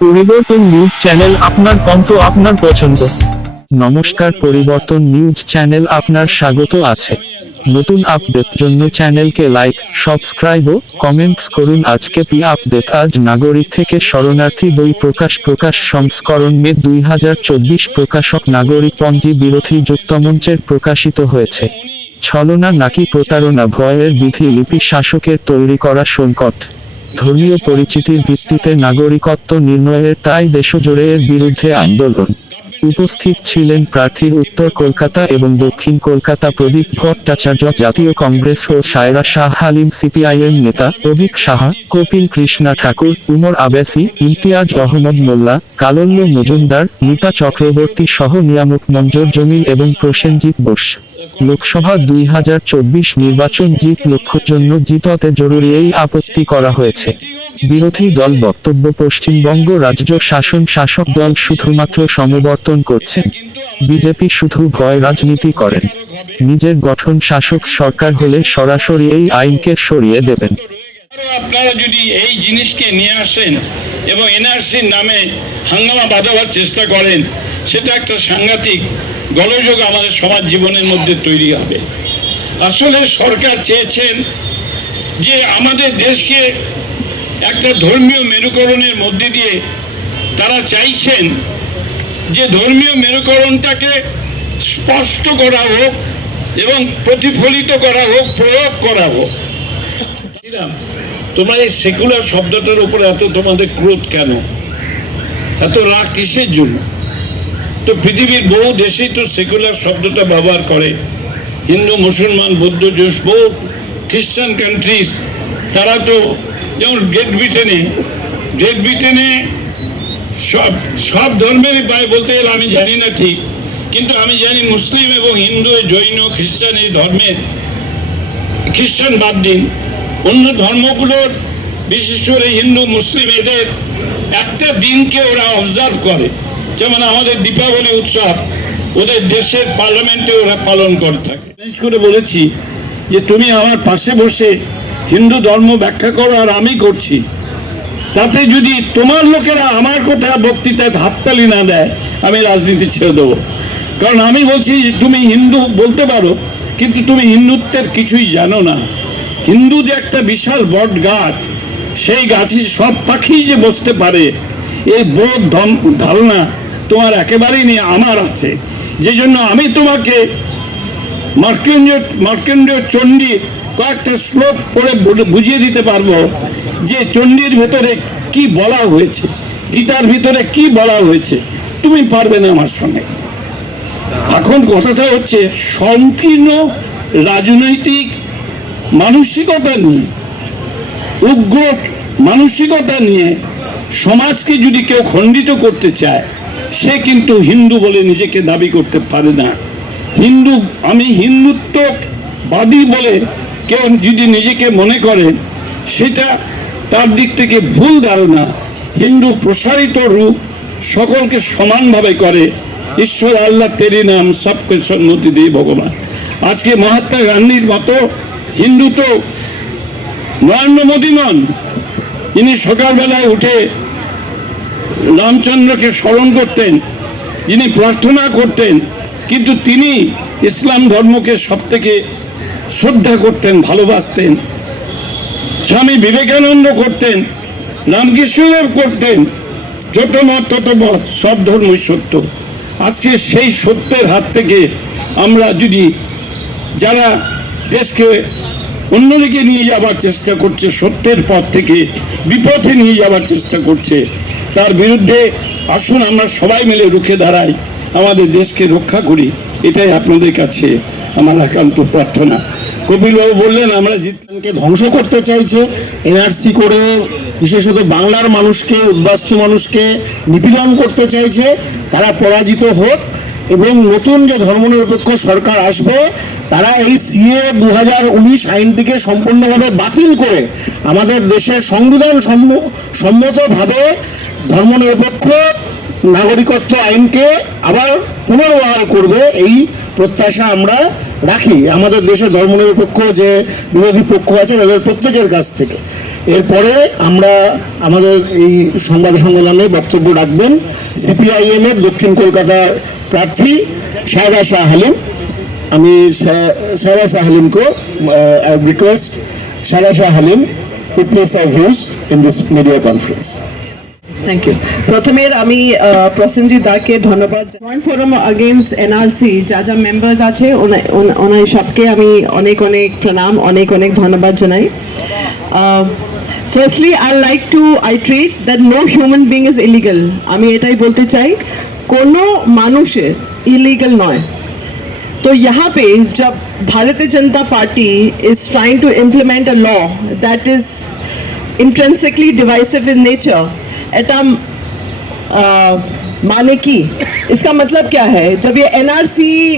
পরিবর্তন news channel আপনার কণ্ঠ আপনার পছন্দ। নমস্কার, পরিবর্তন নিউজ চ্যানেল আপনার স্বাগত আছে। নতুন আপডেট জন্য চ্যানেলকে লাইক, সাবস্ক্রাইব ও কমেন্টস করুন। আজকে পি আপডেট? আজ নাগরিক থেকে শরণার্থী বই প্রকাশ প্রকাশ সংস্করণ মে দুই হাজার চব্বিশ প্রকাশক নাগরিক পঞ্জি বিরোধী যুক্তমঞ্চের প্রকাশিত হয়েছে। ছলনা নাকি প্রতারণা? ভয়ের বিধি লিপি শাসকের তৈরি করা সংকট। ধর্মীয় পরিচিতির ভিত্তিতে নাগরিকত্ব নির্ণয়ের তাই দেশজুড়ে এর বিরুদ্ধে আন্দোলন। উপস্থিত ছিলেন প্রার্থীর উত্তর কলকাতা এবং দক্ষিণ কলকাতা প্রদীপ ভট্টাচার্য, জাতীয় কংগ্রেস ও সায়রা শাহ হালিম সিপিআইএম নেতা অভিক সাহা, কপিল কৃষ্ণা ঠাকুর, উমর আবেসি, ইমতিয়াজ আহমদ মোল্লা, কালল্য মজুমদার মিতা চক্রবর্তী সহ নিয়ামক মঞ্জুর জমিল এবং প্রসেনজিৎ বোস। লোকসভা দুই হাজার চব্বিশ নির্বাচন জিত লক্ষ্যের জন্য জিততে জরুরি এই আপত্তি করা হয়েছে। বিরোধী দল বক্তব্য পশ্চিমবঙ্গ রাজ্য শাসন শাসক দল শুধুমাত্র সমবর্তন করছেন। বিজেপি শুধু ভয় রাজনীতি করেন। নিজের গঠন শাসক সরকার হলে সরাসরি এই আইনকে সরিয়ে দেবেন। আপনারা যদি এই জিনিসকে নিয়ে আসেন এবং এনআরসির নামে হাঙ্গামা বাঁধাবার চেষ্টা করেন, সেটা একটা সাংঘাতিক গলযোগ আমাদের সমাজ জীবনের মধ্যে তৈরি হবে। আসলে সরকার চেয়েছেন যে আমাদের দেশকে একটা ধর্মীয় মেরুকরণের মধ্যে দিয়ে তারা চাইছেন যে ধর্মীয় মেরুকরণটাকে স্পষ্ট করা হোক এবং প্রতিফলিত করা হোক, প্রয়োগ করা হোক। তোমার এই সেকুলার শব্দটার উপরে এত তোমাদের ক্রোধ কেন? এত রাগ কিসের জন্য? তো পৃথিবীর বহু দেশেই তো সেকুলার শব্দটা ব্যবহার করে। হিন্দু, মুসলমান, বৌদ্ধ জৈস বহু খ্রিস্টান কান্ট্রিজ তারা তো যেমন গ্রেট ব্রিটেনে গ্রেট ব্রিটেনে সব সব ধর্মেরই পায় বলতে গেলে আমি জানি না ঠিক। কিন্তু আমি জানি মুসলিম এবং হিন্দু, জৈন, খ্রিস্টান এই ধর্মের খ্রিস্টান বাদ দিন। অন্য ধর্মগুলোর, বিশেষ করে হিন্দু, মুসলিম, এদের একটা দিনকে ওরা অবজার্ভ করে। যেমন আমাদের দীপাবলি উৎসব, ওদের দেশের পার্লামেন্টে ওরা পালন করে থাকে। করে বলেছি যে তুমি আমার পাশে বসে হিন্দু ধর্ম ব্যাখ্যা করো আর আমি করছি। তাতে যদি তোমার লোকেরা আমার কথা বক্তৃতায় হাততালি না দেয়, আমি রাজনীতি ছেড়ে দেবো। কারণ আমি বলছি তুমি হিন্দু বলতে পারো, কিন্তু তুমি হিন্দুত্বের কিছুই জানো না। হিন্দু যে একটা বিশাল বট গাছ, সেই গাছে সব পাখি যে বসতে পারে, এই বোধ ধারণা তোমার একেবারেই নেই, আমার আছে। যে জন্য আমি তোমাকে মার্কেন্দ্র মার্কেন্দ্র চণ্ডী কয়েকটা শ্লোক পড়ে বুঝিয়ে দিতে পারব যে চণ্ডীর ভেতরে কি বলা হয়েছে, গীতার ভিতরে কি বলা হয়েছে, তুমি পারবে না আমার সঙ্গে। এখন কথাটা হচ্ছে সংকীর্ণ রাজনৈতিক মানসিকতা নিয়ে, উগ্র মানসিকতা নিয়ে সমাজকে যদি কেউ খণ্ডিত করতে চায় সে কিন্তু হিন্দু বলে নিজেকে দাবি করতে পারে না। হিন্দু, আমি হিন্দুত্ববাদী বলে কেউ যদি নিজেকে মনে করে, সেটা তার দিক থেকে ভুল ধারণা। হিন্দু প্রসারিত রূপ সকলকে সমানভাবে করে। ঈশ্বর আল্লাহ তেরি নাম সবকে সম্মতি দিয়ে ভগবান। আজকে মহাত্মা গান্ধীর মতো হিন্দু তো নরেন্দ্র মোদী নন, ইনি সকালবেলায় উঠে রামচন্দ্রকে স্মরণ করতেন, যিনি প্রার্থনা করতেন, কিন্তু তিনি ইসলাম ধর্মকে সব থেকে শ্রদ্ধা করতেন, ভালোবাসতেন। স্বামী বিবেকানন্দ করতেন, রামকৃষ্ণদেব করতেন, যত মত তত মত সব ধর্মই সত্য। আজকে সেই সত্যের হাত থেকে আমরা যদি যারা দেশকে অন্যদিকে নিয়ে যাবার চেষ্টা করছে, সত্যের পথ থেকে বিপথে নিয়ে যাবার চেষ্টা করছে তার বিরুদ্ধে আসুন, আমরা সবাই মিলে রুখে দাঁড়াই, আমাদের দেশকে রক্ষা করি। এটাই আপনাদের কাছে আমার একান্ত প্রার্থনা। কপিলবাবু বললেন, আমরা জিত কে ধ্বংস করতে চাইছে এনআরসি করে বিশেষত বাংলার মানুষকে, উদ্বাস্তু মানুষকে নিপীড়ন করতে চাইছে, তারা পরাজিত হোক এবং নতুন যে ধর্মনিরপেক্ষ সরকার আসবে, তারা এই সিএ দু হাজার উনিশ আইনটিকে সম্পূর্ণভাবে বাতিল করে আমাদের দেশের সংবিধান সম্ম- সম্মতভাবে ধর্মনিরপেক্ষ নাগরিকত্ব আইনকে আবার পুনর্বহাল করবে, এই প্রত্যাশা আমরা রাখি। আমাদের দেশে ধর্মনিরপেক্ষ যে বিরোধী পক্ষ আছে, তাদের প্রত্যেকের কাছ থেকে। এরপরে আমরা আমাদের এই সংবাদ সম্মেলনে বক্তব্য রাখবেন সিপিআইএম এর দক্ষিণ কলকাতার প্রার্থী সাহেবা শাহ হালিম। আমি সাহেবা শাহ হালিমকে রিকোয়েস্ট সাহেবা শাহ হালিম আর views in this media conference thank you প্রথমের আমি আহ, প্রসেনজিৎ দাকে ধন্যবাদ জয়েন্ট ফোরাম অগেন্স্ট এনআরসি যা যা মেম্বার্স আছে ওনা- ওনা- ওনার সবকে আমি অনেক অনেক প্রণাম অনেক অনেক ধন্যবাদ জানাই firstly I like to I treat that no human being is illegal আমি এটাই বলতে চাই কোনো মানুষের ইলিগাল নয় तो यहाँ पे जब Bharatiya Janata Party is trying to implement a law that is intrinsically divisive in nature uh, माने की इसका मतलब क्या है जब ये एनआरसी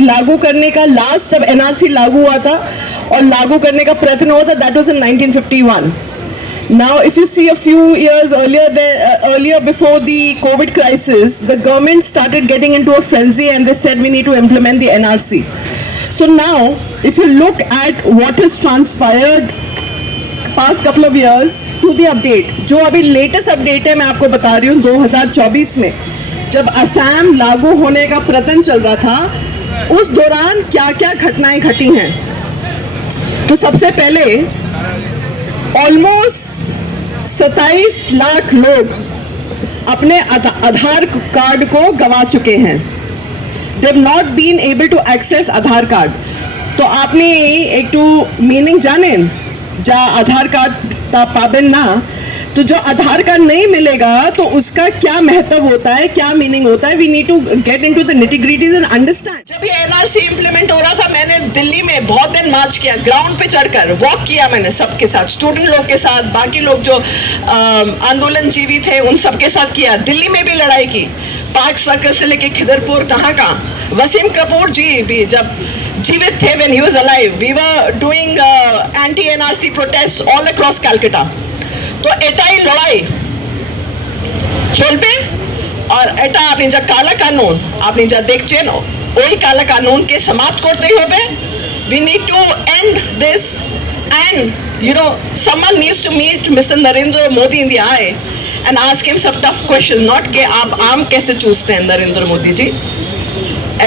लागू करने का लास्ट जब एनआरसी लागू हुआ था और लागू करने का प्रयत्न हुआ था that was in 1951 Now, if you see a few years earlier, there, uh, earlier before the COVID crisis, the government started getting into a frenzy and they said we need to implement the NRC. So now, if you look at what has transpired past couple of years to the update, जो अभी latest update है मैं आपको बता रही हूँ 2024 में जब असम लागू होने का प्रयत्न चल रहा था उस दौरान क्या क्या घटनाएँ घटी हैं? तो सबसे पहले ऑलमोस्ट 27 लाख लोग अपने आधार कार्ड को गवा चुके हैं। They've not been able to access Aadhaar card. तो आपने एक टू मीनिंग जाने? जा आधार कार्ड पाबेन ना तो जो आधार कार्ड नहीं मिलेगा तो उसका क्या महत्व होता है, क्या मीनिंग होता है? We need to get into the nitty gritties and understand जब ये एनआरसी इंप्लीमेंट हो रहा था, मैंने दिल्ली में बहुत दिन मार्च किया ग्राउंड पे चढ़कर वॉक किया मैंने सबके साथ स्टूडेंट लोग के साथ, बाकी लोग जो आंदोलन जीवी थे, उन सबके साथ किया। दिल्ली में भी लड़ाई की, पार्क सर्कल से लेके खिदरपुर कहाँ कहाँ वसीम कपूर जी भी जब जीवित थे when he was alive we were doing anti NRC protest all across Calcutta तो এটাই লড়াই চলবে আর এটা আপনি যা কালা কানুন আপনি যা দেখছেন ওই কালা কানুনকে সমাপ্ত করতেই হবে we need to end this and you know someone needs to meet Mr. Narendra Modi in the eye and ask him some tough questions not कि आप आम कैसे चूसते हैं नरेंद्र मोदी जी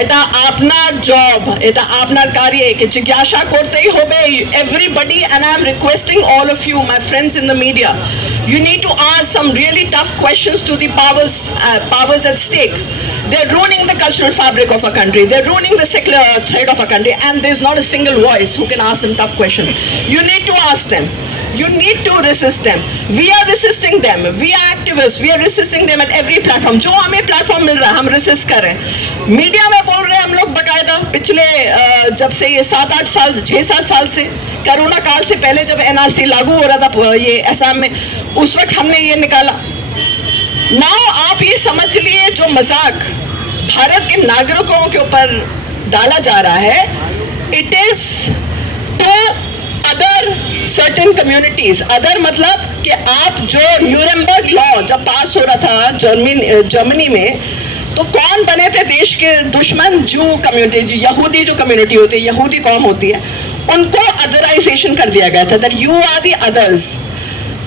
এটা আপনার জব এটা আপনার কার্য কে জিজ্ঞাসা করতেই হবে everybody and I am requesting all of you my friends in the media you need to ask some really tough questions to the powers uh, powers at stake they're ruining the cultural fabric of our country they're ruining the secular thread of our country and there's not a single voice who can ask them tough questions you need to ask them You need to resist them. We are resisting them. We are activists. We are resisting them at every platform. जो हमें platform मिल रहा है, हम resist कर रहे हैं। Media में बोल रहे हैं हम लोग बकायदा, पिछले जब से ये सात आठ साल छः सात साल से, कोरोना काल से पहले जब एनआरसी लागू हो रहा था ये असम में, उस वक्त हमने ये निकाला। नाउ आप ये समझ लिए जो मज़ाक भारत के नागरिकों के ऊपर डाला जा रहा है it is certain communities other मतलब कि आप जो न्यूरमबर्ग लॉ जब पास हो रहा था जर्मनी जर्मनी में तो कौन बने थे देश के दुश्मन जू कम्युनिटी जो यहूदी जो कम्युनिटी होती है यहूदी कौम होती है उनको अदराइजेशन कर दिया गया था that you are the others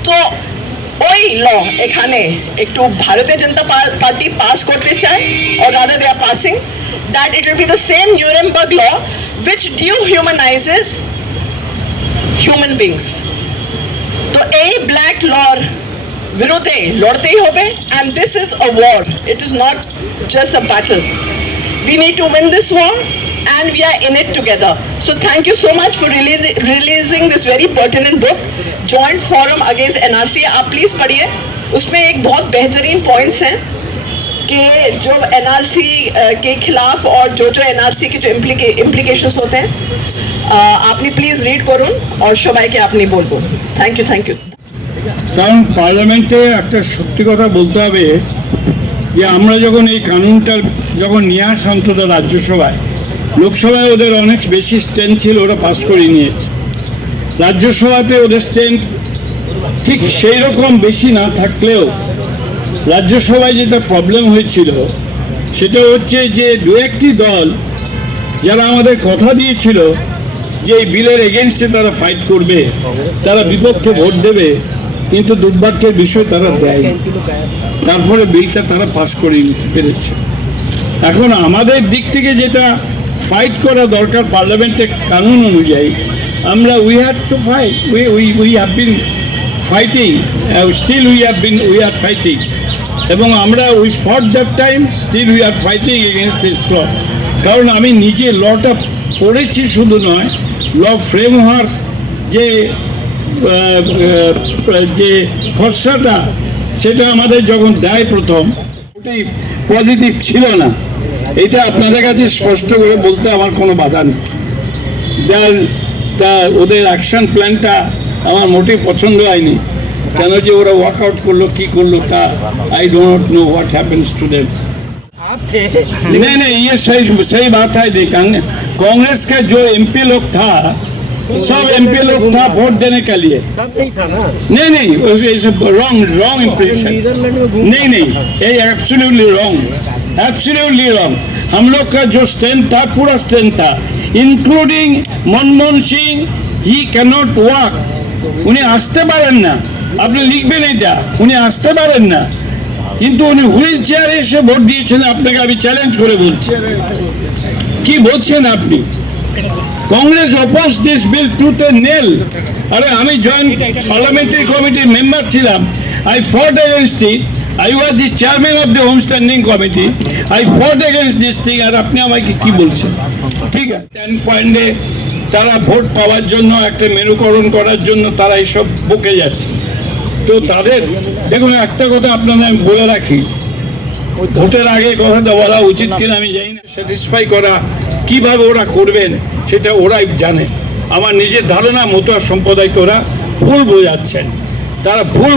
তো ওই ল এখানে একটু ভারতীয় জনতা পা- পার্টি পাস করতে চায় or rather they are passing that it will be the same Nuremberg law which dehumanizes human beings তো এই ব্ল্যাক লর বিরুদ্ধে লড়তেই হবে and this is a war it is not just a battle we need to win this war and we are in it together. So thank you so much for releas- releasing this very pertinent book, Joint Forum Against NRC. आप please पढ़िए उसमें एक बहुत बेहतरीन points हैं कि जो NRC के खिलाफ और जो जो एनआरसी के जो इम्प्लीकेशंस होते हैं আপনি প্লিজ রিড করুন আর সবাইকে আপনি বলব। থ্যাংক ইউ থ্যাংক ইউ কারণ পার্লামেন্টে একটা সত্যি কথা বলতে হবে যে আমরা যখন এই কানুনটা যখন নিয়ে আস অন্তত রাজ্যসভায়, লোকসভায় ওদের অনেক বেশি স্ট্রেন্থ ছিল, ওরা পাস করে নিয়েছে। রাজ্যসভাতে ওদের স্ট্রেন্থ ঠিক সেই রকম বেশি না থাকলেও রাজ্যসভায় যেটা প্রবলেম হয়েছিল, সেটা হচ্ছে যে দু একটি দল যারা আমাদের কথা দিয়েছিল যে এই বিলের এগেনস্টে তারা ফাইট করবে, তারা বিপক্ষে ভোট দেবে, কিন্তু দুর্ভাগ্যের বিষয় তারা দেয় তারপরে বিলটা তারা পাশ করে নিতে পেরেছে। এখন আমাদের দিক থেকে যেটা ফাইট করা দরকার পার্লামেন্টের কানুন অনুযায়ী, আমরা we have to fight we we we have been fighting still we have been we are fighting এবং আমরা we for that time still we are fighting against this law কারণ আমি নিজে লটা পড়েছি শুধু নয় ল ফ্রেমওয়ার্ক যে যে খসড়াটা সেটা আমাদের যখন দেয় প্রথম, ওটি পজিটিভ ছিল না। এটা আপনাদের কাছে স্পষ্ট করে বলতে আমার কোনো বাধা নেই। যার, তা ওদের অ্যাকশন প্ল্যানটা আমার মোটেই পছন্দ হয়নি। কেন যে ওরা ওয়ার্কআউট করল, কী করল, তা I dot know what happens to them नहीं नहीं ये सही सही बात है देखा कांग्रेस का जो एमपी लोग था सब एमपी लोग था वोट देने के लिए नहीं नहीं रॉन्ग रॉन्ग इम्प्रेशन नहीं नहीं ये एब्सोल्युटली रॉन्ग एब्सोल्युटली रॉन्ग हम लोग का जो स्ट्रेंथ था पूरा स्ट्रेंथ था including Manmohan Singh he can not walk উনি আসতে পারেন না আপনি লিখবেন এটা উনি আসতে পারেন না কিন্তু উনি হুইল চেয়ারে এসে ভোট দিয়েছেন, আপনাকে আমি চ্যালেঞ্জ করে বলছি। কি বলছেন আপনি? Congress oppose this bill tooth nail. আরে, আমি জয়েন্ট পার্লামেন্টারি কমিটির মেম্বার ছিলাম। I fought against it I was the chairman of the home standing committee I fought against this thing আর আপনি আমাকে কি বলছেন? ঠিক আছে টেন পয়েন্টে তারা ভোট পাওয়ার জন্য, একটা মেরুকরণ করার জন্য তারা এইসব বকে যাচ্ছে। তো তাদের, দেখুন, একটা কথা আপনাদের আমি বলে রাখি। ভোটের আগে কথাটা বলা উচিত কিনা আমি জানি না। স্যাটিসফাই করা, কীভাবে ওরা করবেন, সেটা ওরাই জানে। আমার নিজের ধারণা মতো সম্প্রদায়কে ওরা ভুল বোঝাচ্ছেন। তারা ভুল